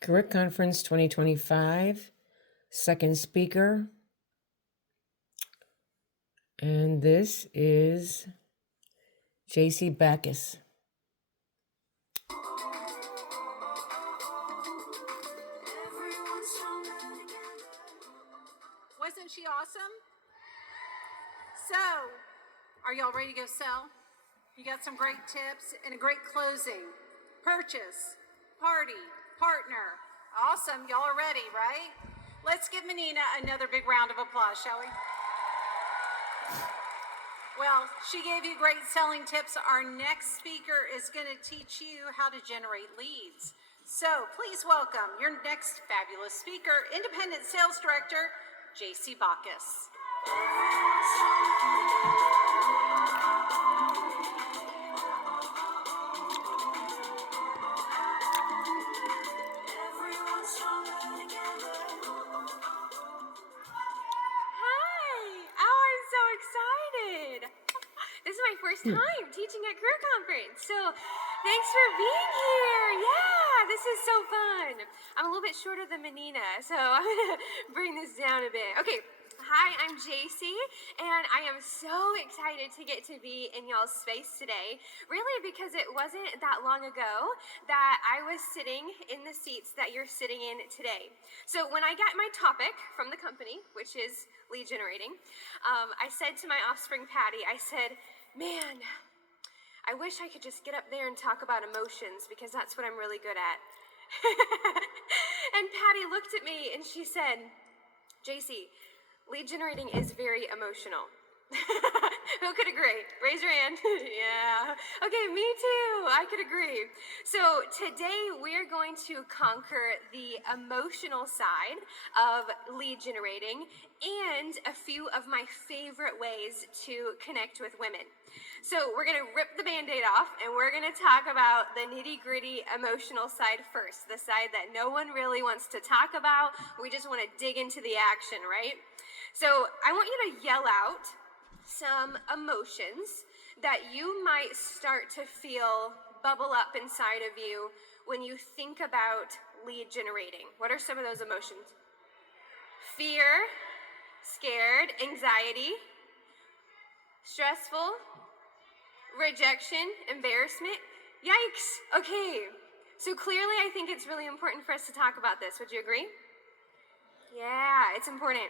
Career Conference 2025, second speaker. And this is Jaci Bacus. Wasn't she awesome? So, are y'all ready to go sell? You got some great tips and a great closing. Purchase, party, partner. Awesome, y'all are ready, right? Let's give Menina another big round of applause, shall we? Well, she gave you great selling tips. Our next speaker is going to teach you how to generate leads. So please welcome your next fabulous speaker, Independent Sales Director, Jaci Bacus. This is my first time teaching at Career Conference, so thanks for being here. Yeah, this is so fun. I'm a little bit shorter than Menina, so I'm gonna bring this down a bit. Okay, hi, I'm Jaci, and I am so excited to get to be in y'all's space today, really because it wasn't that long ago that I was sitting in the seats that you're sitting in today. So when I got my topic from the company, which is lead generating, I said to my offspring Patty, I said, man, I wish I could just get up there and talk about emotions because that's what I'm really good at. And Patty looked at me and she said, Jaci, lead generating is very emotional. Who could agree? Raise your hand. Yeah. Okay, me too. I could agree. So today we're going to conquer the emotional side of lead generating and a few of my favorite ways to connect with women. So we're going to rip the Band-Aid off and we're going to talk about the nitty-gritty emotional side first, the side that no one really wants to talk about. We just want to dig into the action, right? So I want you to yell out some emotions that you might start to feel bubble up inside of you when you think about lead generating. What are some of those emotions? Fear, scared, anxiety, stressful, rejection, embarrassment. Yikes. Okay. So clearly I think it's really important for us to talk about this. Would you agree? Yeah, it's important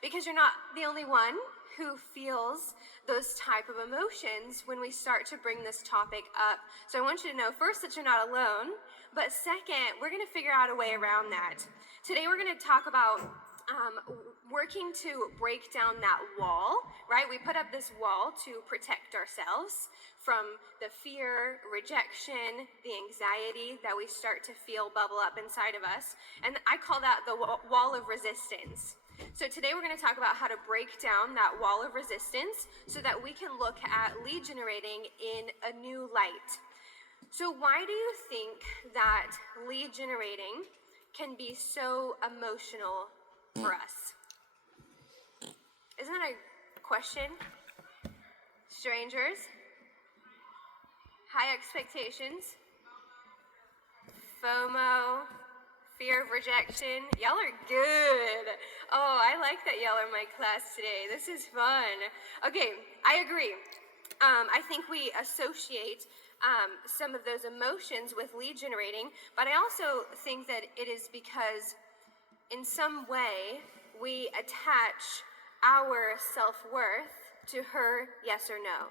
because you're not the only one who feels those type of emotions when we start to bring this topic up. So I want you to know first that you're not alone, but second, we're going to figure out a way around that. Today we're going to talk about working to break down that wall, right? We put up this wall to protect ourselves from the fear, rejection, the anxiety that we start to feel bubble up inside of us. And I call that the wall of resistance. So today we're going to talk about how to break down that wall of resistance so that we can look at lead generating in a new light. So why do you think that lead generating can be so emotional for us? Isn't that a question? Strangers? High expectations? FOMO? Fear of rejection? Y'all are good. Oh, I like that y'all are in my class today. This is fun. Okay, I agree. I think we associate some of those emotions with lead generating, but I also think that it is because in some way we attach our self-worth to her yes or no.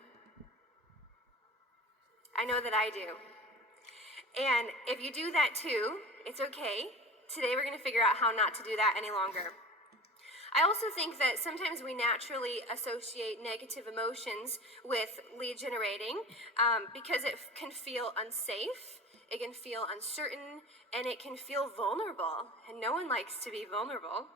I know that I do. And if you do that too, it's okay. Today we're going to figure out how not to do that any longer. I also think that sometimes we naturally associate negative emotions with lead generating because it can feel unsafe, it can feel uncertain, and it can feel vulnerable. And no one likes to be vulnerable.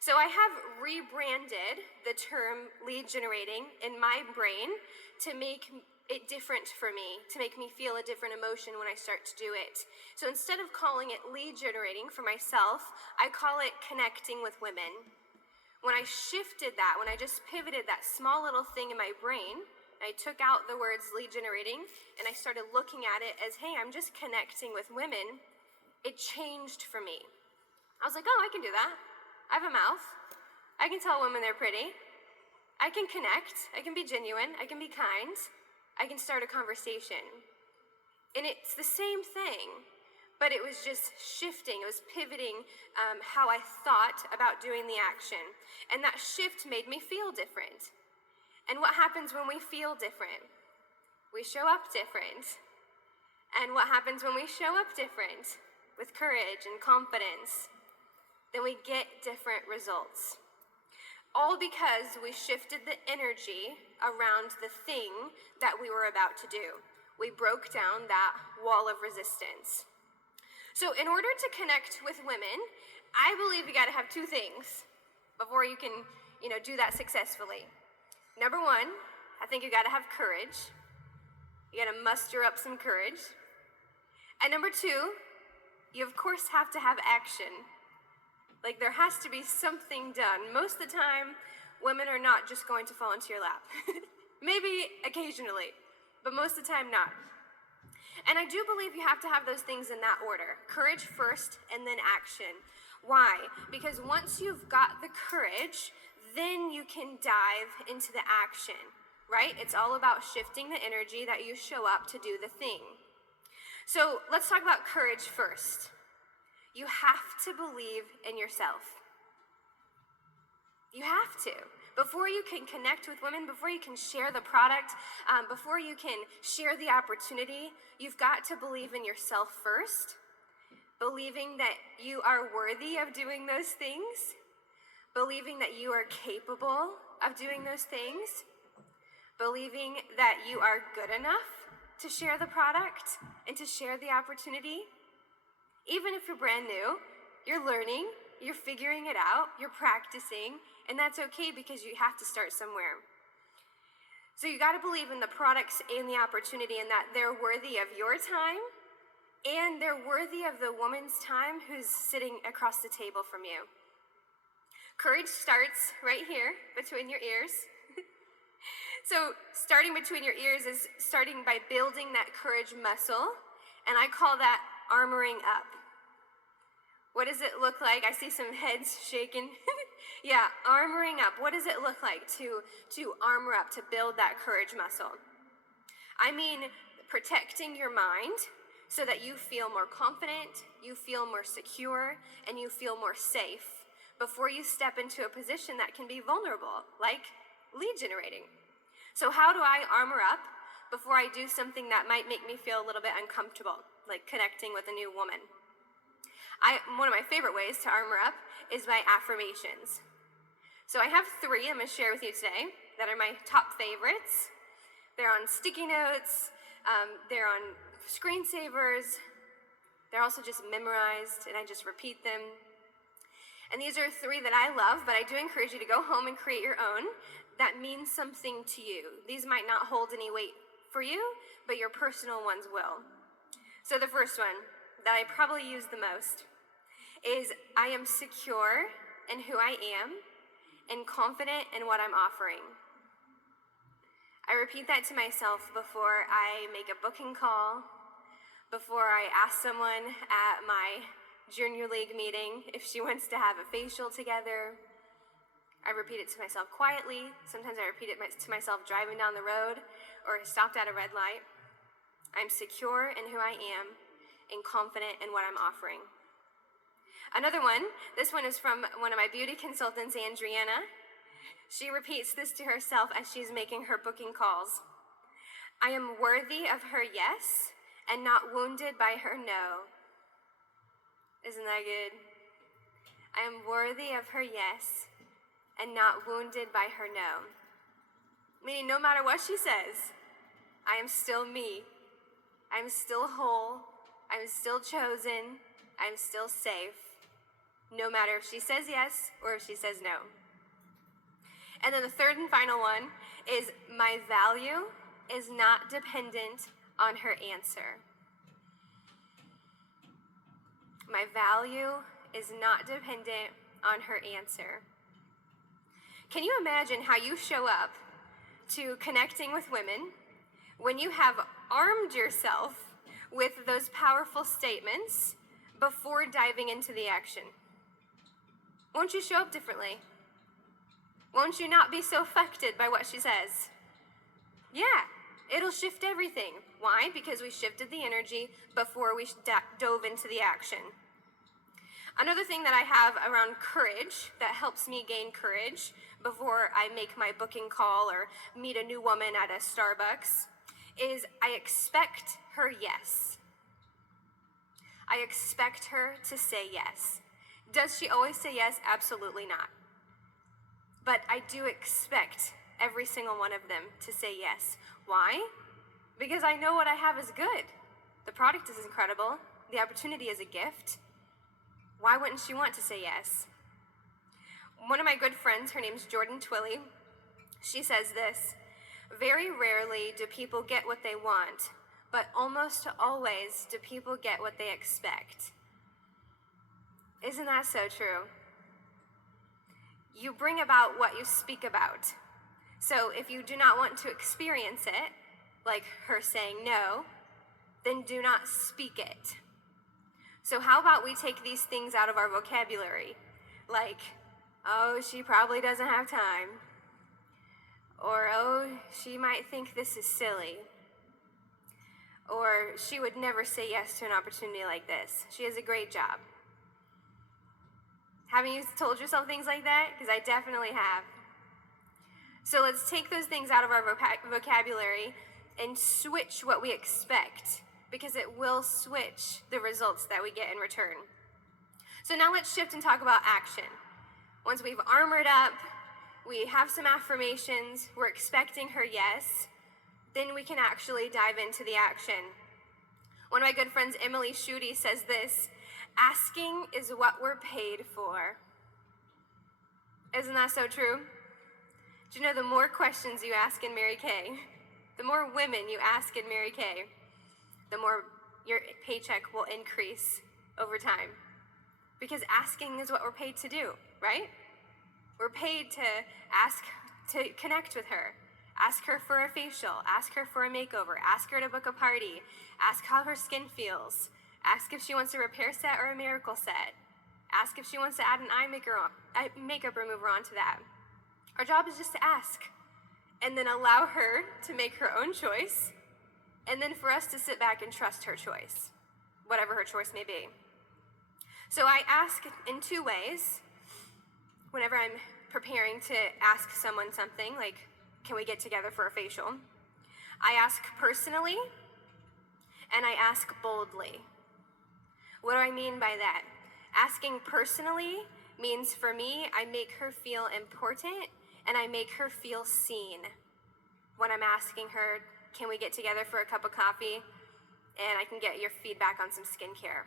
So I have rebranded the term lead generating in my brain to make it different for me, to make me feel a different emotion when I start to do it. So instead of calling it lead generating for myself, I call it connecting with women. When I shifted that, when I just pivoted that small little thing in my brain, I took out the words lead generating and I started looking at it as, hey, I'm just connecting with women, it changed for me. I was like, oh, I can do that. I have a mouth. I can tell women they're pretty. I can connect. I can be genuine. I can be kind. I can start a conversation. And it's the same thing, but it was just shifting. It was pivoting how I thought about doing the action. And that shift made me feel different. And what happens when we feel different? We show up different. And what happens when we show up different? With courage and confidence, then we get different results. All because we shifted the energy around the thing that we were about to do. We broke down that wall of resistance. So in order to connect with women, I believe you gotta have two things before you can, do that successfully. Number one, I think you gotta have courage. You gotta muster up some courage. And number two, you of course have to have action. Like there has to be something done. Most of the time, women are not just going to fall into your lap. Maybe occasionally, but most of the time not. And I do believe you have to have those things in that order. Courage first and then action. Why? Because once you've got the courage, then you can dive into the action, right? It's all about shifting the energy that you show up to do the thing. So let's talk about courage first. You have to believe in yourself. You have to. Before you can connect with women, before you can share the product, before you can share the opportunity, you've got to believe in yourself first, believing that you are worthy of doing those things, believing that you are capable of doing those things, believing that you are good enough to share the product and to share the opportunity. Even if you're brand new, you're learning, you're figuring it out, you're practicing, and that's okay because you have to start somewhere. So you gotta believe in the products and the opportunity and that they're worthy of your time and they're worthy of the woman's time who's sitting across the table from you. Courage starts right here between your ears. So starting between your ears is starting by building that courage muscle, and I call that armoring up. What does it look like? I see some heads shaking. Yeah, armoring up. What does it look like to armor up, to build that courage muscle? I mean, protecting your mind so that you feel more confident, you feel more secure, and you feel more safe before you step into a position that can be vulnerable, like lead generating. So how do I armor up before I do something that might make me feel a little bit uncomfortable, like connecting with a new woman? One of my favorite ways to armor up is by affirmations. So I have 3 I'm going to share with you today that are my top favorites. They're on sticky notes, they're on screensavers, they're also just memorized, and I just repeat them. And these are 3 that I love, but I do encourage you to go home and create your own that means something to you. These might not hold any weight for you, but your personal ones will. So the first one that I probably use the most is I am secure in who I am and confident in what I'm offering. I repeat that to myself before I make a booking call, before I ask someone at my junior league meeting if she wants to have a facial together. I repeat it to myself quietly. Sometimes I repeat it to myself driving down the road or stopped at a red light. I'm secure in who I am and confident in what I'm offering. Another one, this one is from one of my beauty consultants, Andriana. She repeats this to herself as she's making her booking calls. I am worthy of her yes and not wounded by her no. Isn't that good? I am worthy of her yes and not wounded by her no. Meaning no matter what she says, I am still me. I'm still whole. I'm still chosen. I'm still safe. No matter if she says yes or if she says no. And then the third and final one is my value is not dependent on her answer. My value is not dependent on her answer. Can you imagine how you show up to connecting with women when you have armed yourself with those powerful statements before diving into the action? Won't you show up differently? Won't you not be so affected by what she says? Yeah, it'll shift everything. Why? Because we shifted the energy before we dove into the action. Another thing that I have around courage that helps me gain courage before I make my booking call or meet a new woman at a Starbucks is I expect her yes. I expect her to say yes. Does she always say yes? Absolutely not. But I do expect every single one of them to say yes. Why? Because I know what I have is good. The product is incredible. The opportunity is a gift. Why wouldn't she want to say yes? One of my good friends, her name's Jordan Twilley, she says this: very rarely do people get what they want, but almost always do people get what they expect. Isn't that so true? You bring about what you speak about. So if you do not want to experience it, like her saying no, then do not speak it. So how about we take these things out of our vocabulary? Like, oh, she probably doesn't have time. Or, oh, she might think this is silly. Or, she would never say yes to an opportunity like this. She has a great job. Haven't you told yourself things like that? Because I definitely have. So let's take those things out of our vocabulary and switch what we expect, because it will switch the results that we get in return. So now let's shift and talk about action. Once we've armored up, we have some affirmations, we're expecting her yes, then we can actually dive into the action. One of my good friends, Emily Schutte, says this: asking is what we're paid for. Isn't that so true? Do you know the more questions you ask in Mary Kay, the more women you ask in Mary Kay, the more your paycheck will increase over time? Because asking is what we're paid to do, right? We're paid to ask to connect with her, ask her for a facial, ask her for a makeover, ask her to book a party, ask how her skin feels, ask if she wants a repair set or a miracle set, ask if she wants to add an makeup remover onto that. Our job is just to ask, and then allow her to make her own choice, and then for us to sit back and trust her choice, whatever her choice may be. So I ask in two ways whenever I'm preparing to ask someone something, like, can we get together for a facial? I ask personally, and I ask boldly. What do I mean by that? Asking personally means, for me, I make her feel important and I make her feel seen when I'm asking her, can we get together for a cup of coffee and I can get your feedback on some skincare.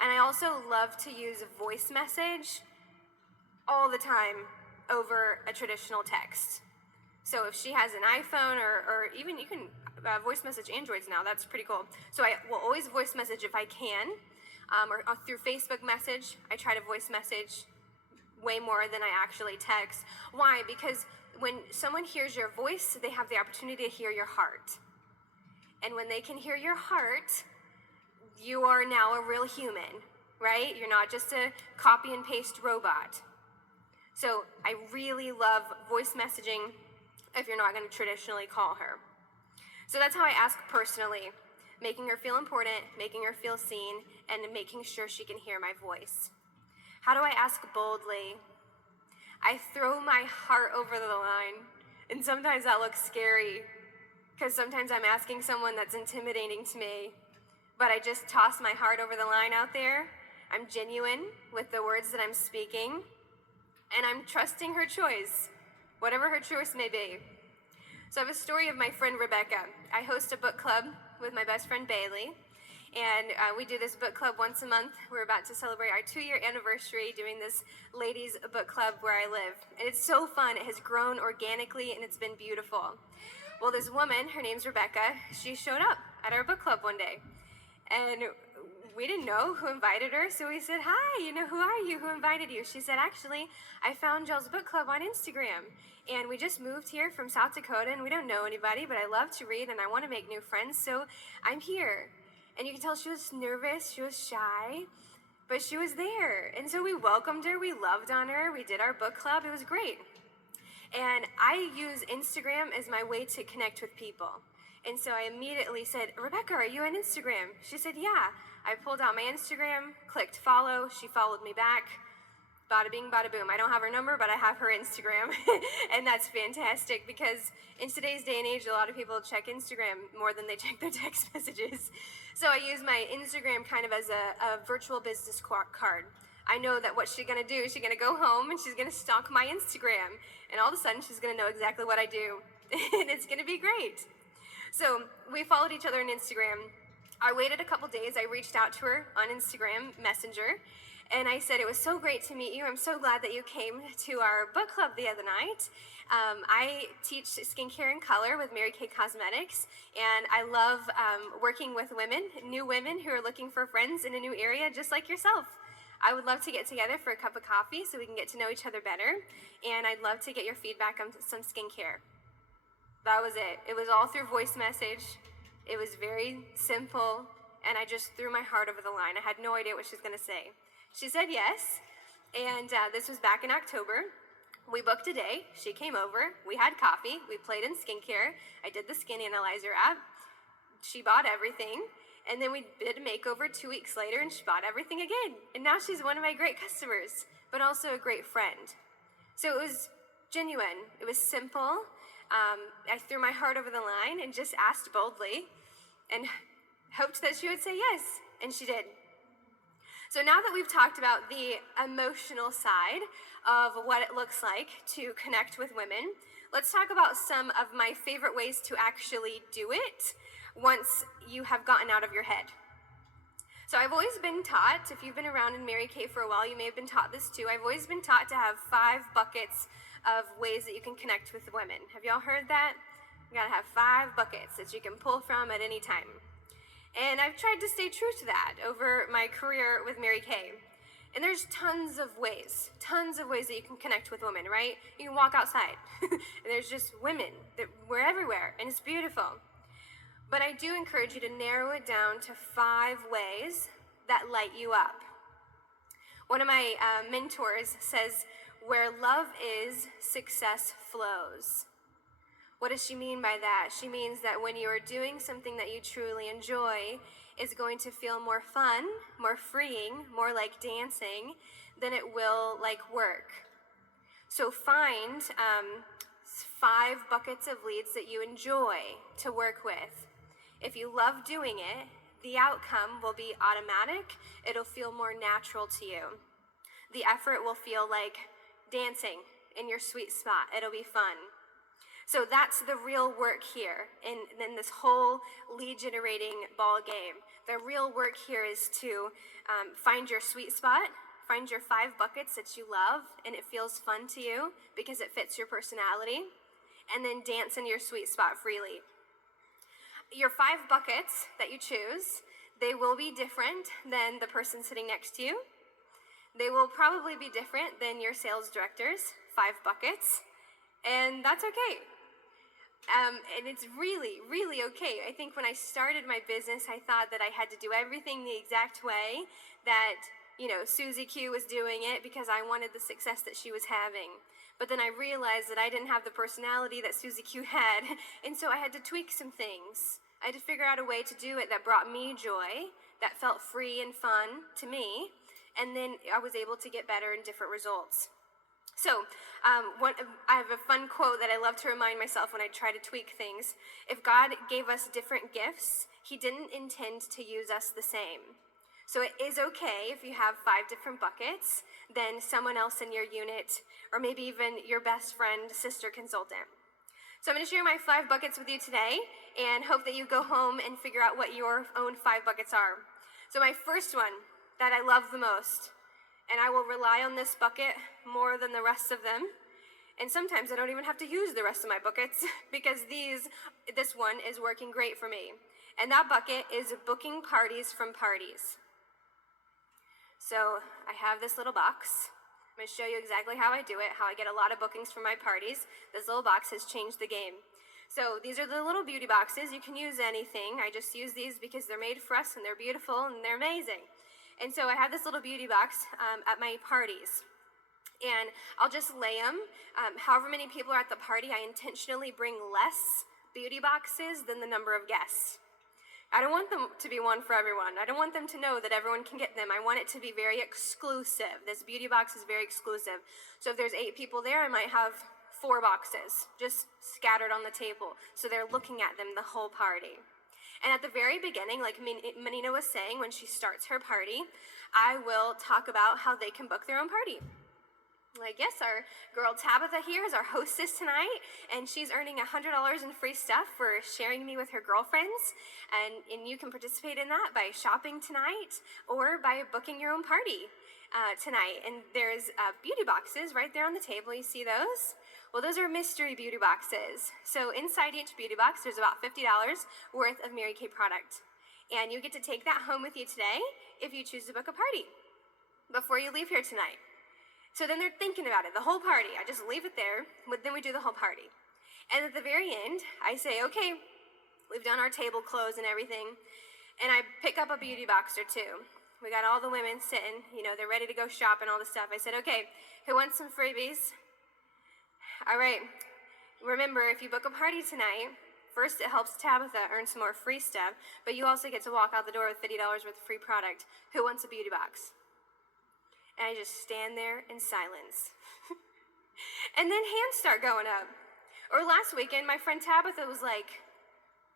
And I also love to use a voice message all the time over a traditional text. So if she has an iPhone or even you can voice message Androids now, that's pretty cool. So I will always voice message if I can, or through Facebook message. I try to voice message way more than I actually text. Why? Because when someone hears your voice, they have the opportunity to hear your heart. And when they can hear your heart, you are now a real human, right? You're not just a copy and paste robot. So I really love voice messaging if you're not going to traditionally call her. So that's how I ask personally, making her feel important, making her feel seen, and making sure she can hear my voice. How do I ask boldly? I throw my heart over the line, and sometimes that looks scary, because sometimes I'm asking someone that's intimidating to me, but I just toss my heart over the line out there. I'm genuine with the words that I'm speaking, and I'm trusting her choice, whatever her choice may be. So I have a story of my friend Rebecca. I host a book club with my best friend Bailey, and we do this book club once a month. We're about to celebrate our 2-year anniversary doing this ladies book club where I live. And it's so fun. It has grown organically, and it's been beautiful. Well, this woman, her name's Rebecca, she showed up at our book club one day. And we didn't know who invited her, so we said, hi, who are you? Who invited you? She said, actually, I found y'all's book club on Instagram. And we just moved here from South Dakota, and we don't know anybody, but I love to read, and I want to make new friends, so I'm here. And you can tell she was nervous, she was shy, but she was there. And so we welcomed her, we loved on her, we did our book club, it was great. And I use Instagram as my way to connect with people. And so I immediately said, Rebecca, are you on Instagram? She said, yeah. I pulled out my Instagram, clicked follow, she followed me back. Bada bing, bada boom. I don't have her number, but I have her Instagram. And that's fantastic because in today's day and age, a lot of people check Instagram more than they check their text messages. So I use my Instagram kind of as a virtual business card. I know that what she's gonna do is she's gonna go home and she's gonna stalk my Instagram. And all of a sudden, she's gonna know exactly what I do. And it's gonna be great. So we followed each other on Instagram. I waited a couple days. I reached out to her on Instagram Messenger. And I said, it was so great to meet you. I'm so glad that you came to our book club the other night. I teach skincare and color with Mary Kay Cosmetics. And I love working with women, new women who are looking for friends in a new area just like yourself. I would love to get together for a cup of coffee so we can get to know each other better. And I'd love to get your feedback on some skincare. That was it. It was all through voice message. It was very simple. And I just threw my heart over the line. I had no idea what she was going to say. She said yes. And this was back in October. We booked a day. She came over. We had coffee. We played in skincare. I did the Skin Analyzer app. She bought everything. And then we did a makeover 2 weeks later, and she bought everything again. And now she's one of my great customers, but also a great friend. So it was genuine. It was simple. I threw my heart over the line and just asked boldly and hoped that she would say yes, and she did. So now that we've talked about the emotional side of what it looks like to connect with women, let's talk about some of my favorite ways to actually do it once you have gotten out of your head. So I've always been taught, if you've been around in Mary Kay for a while, you may have been taught this too. I've always been taught to have 5 buckets of ways that you can connect with women. Have y'all heard that? You gotta have 5 buckets that you can pull from at any time. And I've tried to stay true to that over my career with Mary Kay. And there's tons of ways that you can connect with women, right? You can walk outside, and there's just women. We're everywhere, and it's beautiful. But I do encourage you to narrow it down to 5 ways that light you up. One of my mentors says, where love is, success flows. What does she mean by that? She means that when you are doing something that you truly enjoy, it's going to feel more fun, more freeing, more like dancing than it will like work. So find 5 buckets of leads that you enjoy to work with. If you love doing it, the outcome will be automatic. It'll feel more natural to you. The effort will feel like dancing in your sweet spot. It'll be fun. So that's the real work here in this whole lead generating ball game. The real work here is to find your sweet spot, find your 5 buckets that you love and it feels fun to you because it fits your personality, and then dance in your sweet spot freely. Your 5 buckets that you choose, they will be different than the person sitting next to you. They will probably be different than your sales director's 5 buckets, and that's okay. And it's really, really okay. I think when I started my business, I thought that I had to do everything the exact way that, Susie Q was doing it because I wanted the success that she was having. But then I realized that I didn't have the personality that Susie Q had, and so I had to tweak some things. I had to figure out a way to do it that brought me joy, that felt free and fun to me, and then I was able to get better and different results. So, I have a fun quote that I love to remind myself when I try to tweak things. If God gave us different gifts, He didn't intend to use us the same. So it is okay if you have 5 different buckets than someone else in your unit, or maybe even your best friend, sister consultant. So I'm going to share my 5 buckets with you today, and hope that you go home and figure out what your own 5 buckets are. So my first one that I love the most, and I will rely on this bucket more than the rest of them. And sometimes I don't even have to use the rest of my buckets because this one is working great for me. And that bucket is booking parties from parties. So I have this little box. I'm going to show you exactly how I do it, how I get a lot of bookings from my parties. This little box has changed the game. So these are the little beauty boxes. You can use anything. I just use these because they're made for us and they're beautiful and they're amazing. And so I have this little beauty box at my parties. And I'll just lay them. However many people are at the party, I intentionally bring less beauty boxes than the number of guests. I don't want them to be one for everyone. I don't want them to know that everyone can get them. I want it to be very exclusive. This beauty box is very exclusive. So if there's 8 people there, I might have 4 boxes just scattered on the table. So they're looking at them the whole party. And at the very beginning, like Menina was saying, when she starts her party, I will talk about how they can book their own party. Like, yes, our girl Tabitha here is our hostess tonight, and she's earning $100 in free stuff for sharing me with her girlfriends, and you can participate in that by shopping tonight or by booking your own party tonight. And there's beauty boxes right there on the table. You see those? Well, those are mystery beauty boxes. So inside each beauty box, there's about $50 worth of Mary Kay product. And you get to take that home with you today if you choose to book a party before you leave here tonight. So then they're thinking about it, the whole party. I just leave it there, but then we do the whole party. And at the very end, I say, okay, we've done our table clothes and everything, and I pick up a beauty box or two. We got all the women sitting, they're ready to go shop and all this stuff. I said, okay, who wants some freebies? All right, remember, if you book a party tonight, first it helps Tabitha earn some more free stuff, but you also get to walk out the door with $50 worth of free product. Who wants a beauty box? And I just stand there in silence. And then hands start going up. Or last weekend, my friend Tabitha was like,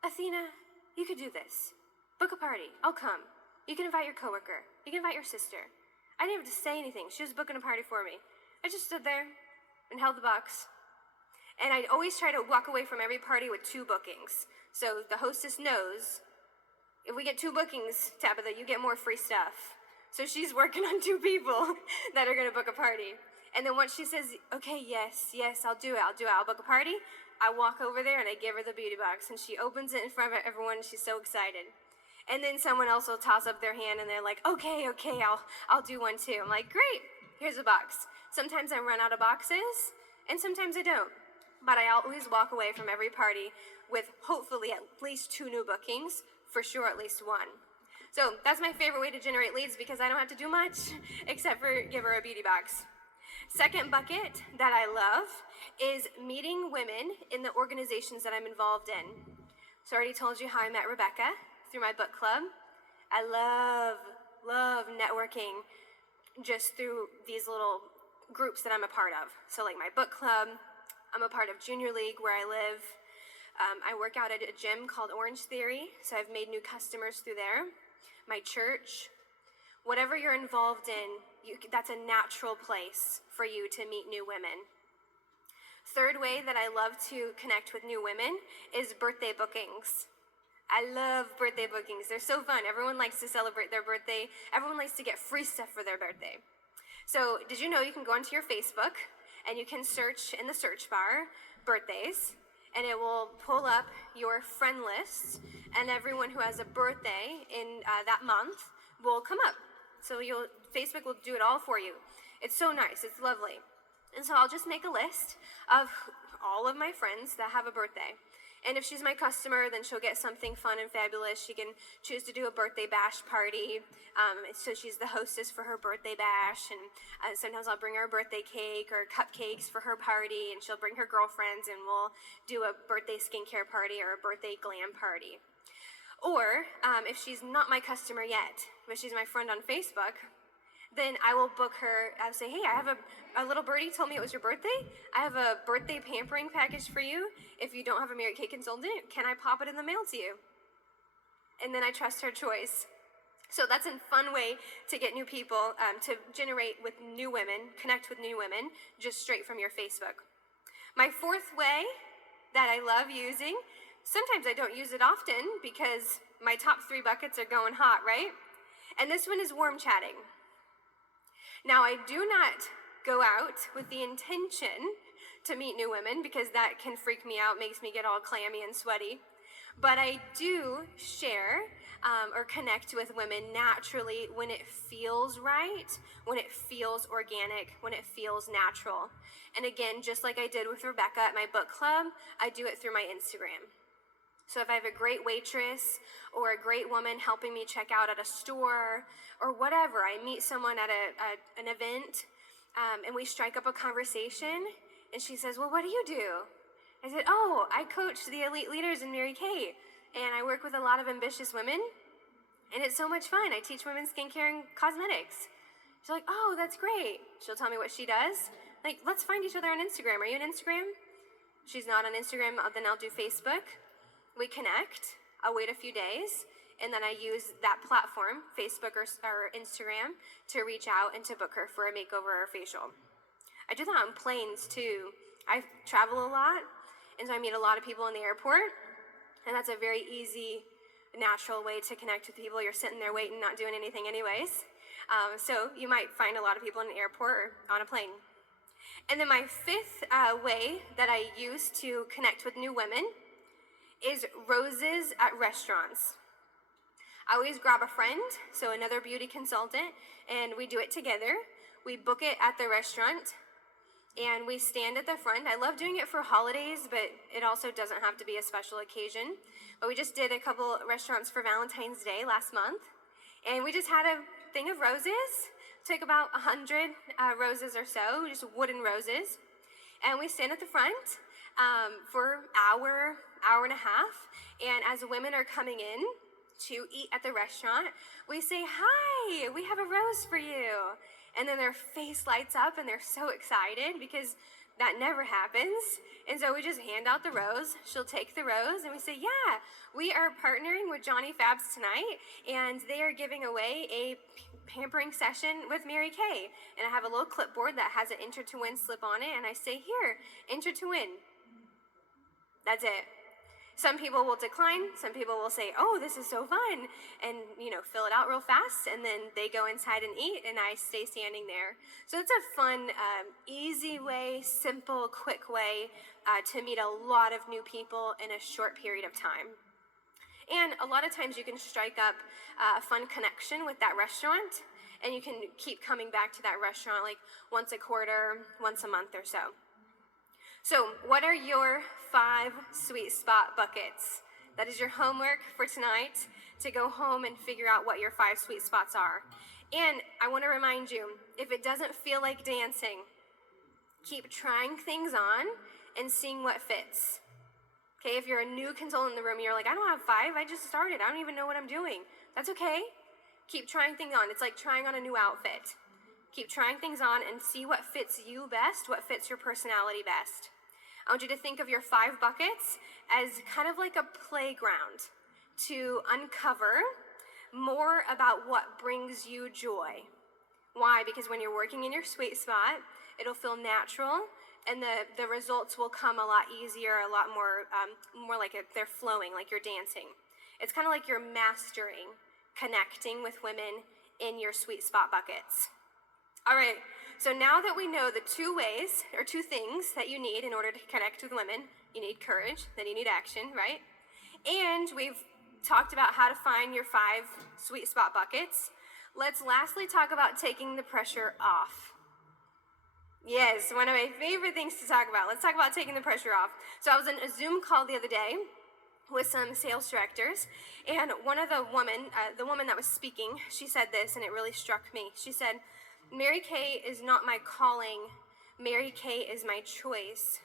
Athena, you could do this. Book a party. I'll come. You can invite your coworker. You can invite your sister. I didn't have to say anything. She was booking a party for me. I just stood there and held the box. And I always try to walk away from every party with 2 bookings. So the hostess knows, if we get 2 bookings, Tabitha, you get more free stuff. So she's working on 2 people that are gonna book a party. And then once she says, okay, yes, I'll do it, I'll book a party, I walk over there and I give her the beauty box and she opens it in front of everyone and she's so excited. And then someone else will toss up their hand and they're like, okay, I'll do one too. I'm like, great, here's a box. Sometimes I run out of boxes and sometimes I don't. But I always walk away from every party with hopefully at least 2 new bookings, for sure at least 1. So that's my favorite way to generate leads because I don't have to do much except for give her a beauty box. Second bucket that I love is meeting women in the organizations that I'm involved in. So I already told you how I met Rebecca through my book club. I love networking just through these little groups that I'm a part of. So like my book club, I'm a part of Junior League where I live. I work out at a gym called Orange Theory, so I've made new customers through there. My church, whatever you're involved in, that's a natural place for you to meet new women. Third way that I love to connect with new women is birthday bookings. I love birthday bookings. They're so fun. Everyone likes to celebrate their birthday. Everyone likes to get free stuff for their birthday. So did you know you can go onto your Facebook and you can search in the search bar, birthdays, and it will pull up your friend list, and everyone who has a birthday in that month will come up. So Facebook will do it all for you. It's so nice, it's lovely. And so I'll just make a list of all of my friends that have a birthday. And if she's my customer, then she'll get something fun and fabulous. She can choose to do a birthday bash party. So she's the hostess for her birthday bash. And sometimes I'll bring her a birthday cake or cupcakes for her party. And she'll bring her girlfriends and we'll do a birthday skincare party or a birthday glam party. Or if she's not my customer yet, but she's my friend on Facebook, then I will book her. I'll say, hey, I have a little birdie told me it was your birthday. I have a birthday pampering package for you. If you don't have a Mary Kay consultant, can I pop it in the mail to you? And then I trust her choice. So that's a fun way to get new people, to generate with new women, connect with new women, just straight from your Facebook. My fourth way that I love using, sometimes I don't use it often because my top 3 buckets are going hot, right? And this one is warm chatting. Now, I do not go out with the intention to meet new women because that can freak me out, makes me get all clammy and sweaty. But I do share or connect with women naturally when it feels right, when it feels organic, when it feels natural. And again, just like I did with Rebecca at my book club, I do it through my Instagram. So if I have a great waitress or a great woman helping me check out at a store or whatever, I meet someone at an event, and we strike up a conversation, and she says, well, what do you do? I said, oh, I coach the elite leaders in Mary Kay, and I work with a lot of ambitious women, and it's so much fun. I teach women skincare and cosmetics. She's like, oh, that's great. She'll tell me what she does. Like, let's find each other on Instagram. Are you on Instagram? She's not on Instagram, then I'll do Facebook. We connect. I'll wait a few days, and then I use that platform, Facebook or Instagram, to reach out and to book her for a makeover or facial. I do that on planes, too. I travel a lot, and so I meet a lot of people in the airport, and that's a very easy, natural way to connect with people. You're sitting there waiting, not doing anything anyways. So you might find a lot of people in the airport or on a plane. And then my fifth way that I use to connect with new women is roses at restaurants. I always grab a friend, so another beauty consultant, and we do it together. We book it at the restaurant, and we stand at the front. I love doing it for holidays, but it also doesn't have to be a special occasion. But we just did a couple restaurants for Valentine's Day last month, and we just had a thing of roses. Took about 100 roses or so, just wooden roses. And we stand at the front for an hour and a half. And as women are coming in to eat at the restaurant, we say, hi, we have a rose for you. And then their face lights up and they're so excited because that never happens. And so we just hand out the rose. She'll take the rose and we say, yeah, we are partnering with Johnny Fabs tonight, and they are giving away a pampering session with Mary Kay. And I have a little clipboard that has an enter to win slip on it, and I say, here, enter to win. That's it. Some people will decline. Some people will say, oh, this is so fun, and, fill it out real fast, and then they go inside and eat, and I stay standing there. So it's a fun, easy way, simple, quick way to meet a lot of new people in a short period of time. And a lot of times you can strike up a fun connection with that restaurant, and you can keep coming back to that restaurant like once a quarter, once a month or so. So what are your 5 sweet spot buckets? That is your homework for tonight, to go home and figure out what your 5 sweet spots are. And I want to remind you, if it doesn't feel like dancing, keep trying things on and seeing what fits. Okay, if you're a new consultant in the room, you're like, I don't have 5, I just started, I don't even know what I'm doing. That's okay. Keep trying things on. It's like trying on a new outfit. Keep trying things on and see what fits you best, what fits your personality best. I want you to think of your 5 buckets as kind of like a playground to uncover more about what brings you joy. Why? Because when you're working in your sweet spot, it'll feel natural, and the results will come a lot easier, a lot more like they're flowing, like you're dancing. It's kind of like you're mastering connecting with women in your sweet spot buckets. All right, so now that we know the 2 ways, or 2 things that you need in order to connect with women, you need courage, then you need action, right? And we've talked about how to find your 5 sweet spot buckets. Let's lastly talk about taking the pressure off. Yes, one of my favorite things to talk about. Let's talk about taking the pressure off. So I was in a Zoom call the other day with some sales directors, and one of the woman that was speaking, she said this, and it really struck me. She said, Mary Kay is not my calling. Mary Kay is my choice.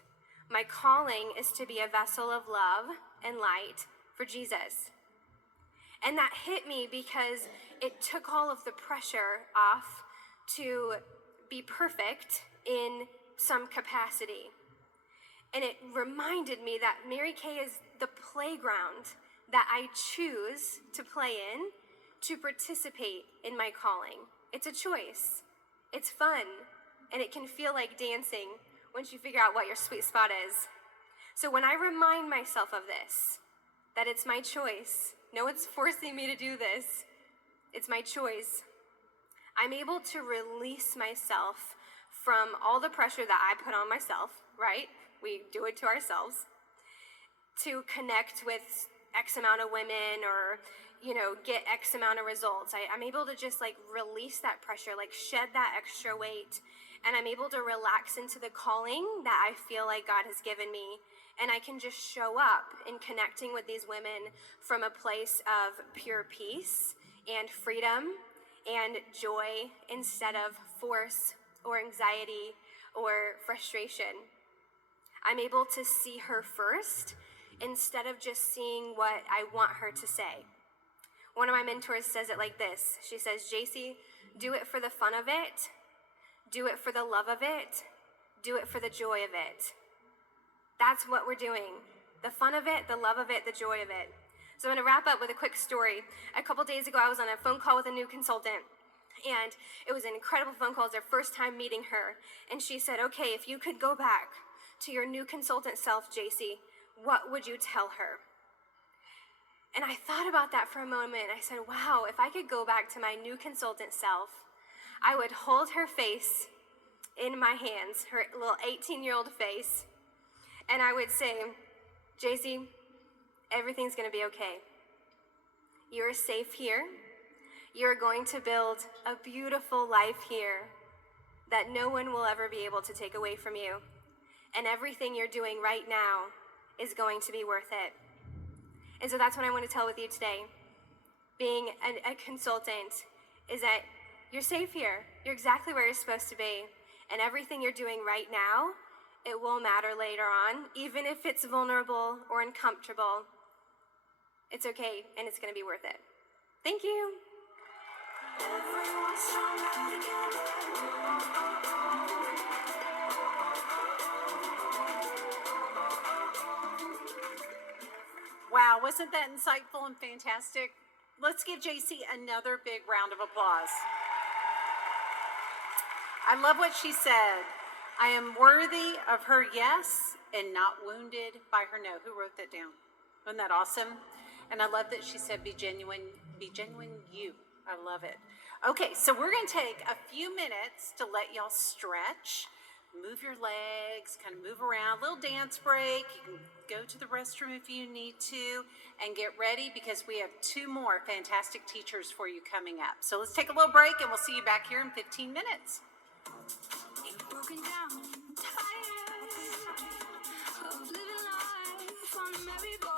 My calling is to be a vessel of love and light for Jesus. And that hit me because it took all of the pressure off to be perfect in some capacity. And it reminded me that Mary Kay is the playground that I choose to play in, to participate in my calling. It's a choice. It's fun, and it can feel like dancing once you figure out what your sweet spot is. So when I remind myself of this, that it's my choice, no one's forcing me to do this, it's my choice, I'm able to release myself from all the pressure that I put on myself, right? We do it to ourselves, to connect with X amount of women, or, get X amount of results. I'm able to just like release that pressure, like shed that extra weight. And I'm able to relax into the calling that I feel like God has given me. And I can just show up in connecting with these women from a place of pure peace and freedom and joy instead of force or anxiety or frustration. I'm able to see her first instead of just seeing what I want her to say. One of my mentors says it like this. She says, Jaci, do it for the fun of it. Do it for the love of it. Do it for the joy of it. That's what we're doing. The fun of it, the love of it, the joy of it. So I'm going to wrap up with a quick story. A couple days ago, I was on a phone call with a new consultant. And it was an incredible phone call. It was their first time meeting her. And she said, okay, if you could go back to your new consultant self, Jaci, what would you tell her? And I thought about that for a moment. I said, wow, if I could go back to my new consultant self, I would hold her face in my hands, her little 18-year-old face, and I would say, Jaci, everything's going to be okay. You're safe here. You're going to build a beautiful life here that no one will ever be able to take away from you. And everything you're doing right now is going to be worth it. And so that's what I want to tell with you today. Being a consultant is that you're safe here. You're exactly where you're supposed to be. And everything you're doing right now, it will matter later on, even if it's vulnerable or uncomfortable. It's okay, and it's going to be worth it. Thank you. Wow, wasn't that insightful and fantastic? Let's give Jaci another big round of applause. I love what she said. I am worthy of her yes and not wounded by her no. Who wrote that down? Wasn't that awesome? And I love that she said, be genuine you. I love it. Okay, so we're going to take a few minutes to let y'all stretch, move your legs, kind of move around, little dance break. You can go to the restroom if you need to, and get ready because we have 2 more fantastic teachers for you coming up. So let's take a little break, and we'll see you back here in 15 minutes. Broken down, tired of living life on a merry-go-round.